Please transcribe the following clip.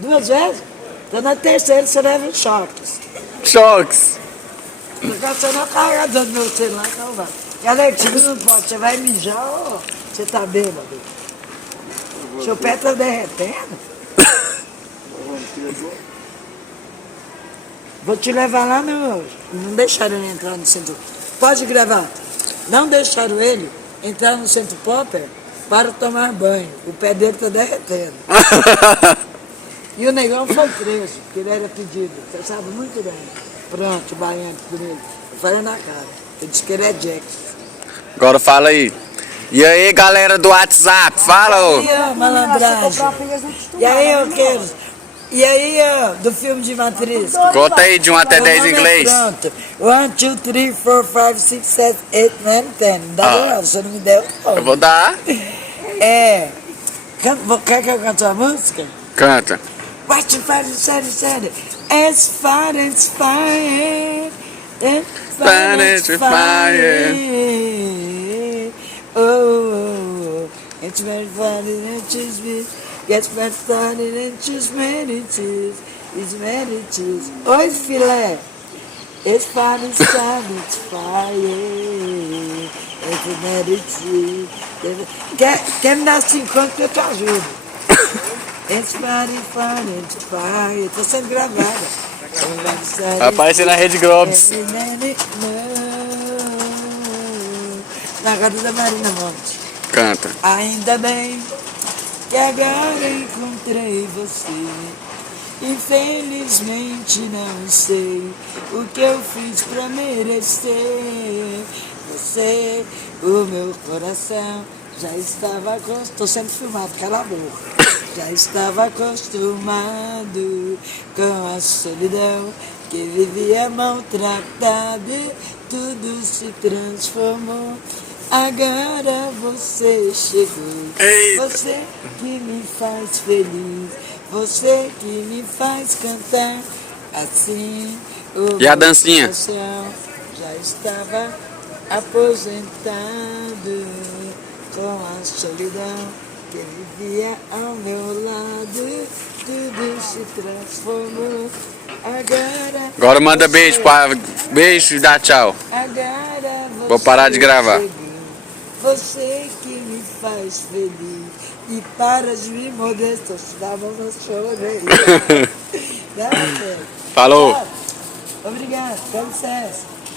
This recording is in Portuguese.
2 vezes? Então na terceira você leva choques. Choques. Porque você não carga do meu celular, não vai. Galera, que você não pode, você vai mijar ou você tá bêbado? Seu pé tá derretendo? Vou te levar lá no... Não deixaram ele entrar no centro... Pode gravar. Não deixaram ele entrar no centro Popper para tomar banho. O pé dele tá derretendo. E o negão foi preso, porque ele era pedido. Você sabe muito bem. Pronto, o baiano comigo. Eu falei na cara. Ele disse que ele é Jack. Agora fala aí. E aí, galera do WhatsApp, fala, ô. E aí, malandragem. E aí, eu quero... E aí, ó, do filme de Matriz? Conta aí de 1 até 10 em inglês. Pronto. 1, 2, 3, 4, 5, 6, 7, 8, 9, 10. Não dá não, você não me deu. Eu vou dar. É. Quer que eu cante a música? Canta. Watch it, sério. It's fire, it's fire. It's fire. Oh. It's very funny, and choose me. Gets better started and choose many cheese. It's many cheese. Oi, filé. It's fun, it's time, it's fire. It's many cheese. Quer me dar 50 que eu te ajudo. It's fun, it's fire. Tô sendo gravada. Vai aparecer na Rede Globes. Na casa da Marina Monte. Canta. Ainda bem que agora encontrei você. Infelizmente não sei o que eu fiz pra merecer você. O meu coração já estava acostumado. Tô sendo filmado, cala a boca. Já estava acostumado com a solidão que vivia maltratado. Tudo se transformou. Agora você chegou. Eita. Você que me faz feliz. Você que me faz cantar assim. E a dancinha? Já estava aposentado com a solidão que vivia ao meu lado. Tudo se transformou. Agora manda beijo, beijo e dá tchau. Agora você Vou parar de gravar. chegou. Você que me faz feliz. E para de me modestar, senão eu chorei. Falou. Obrigado, com licença.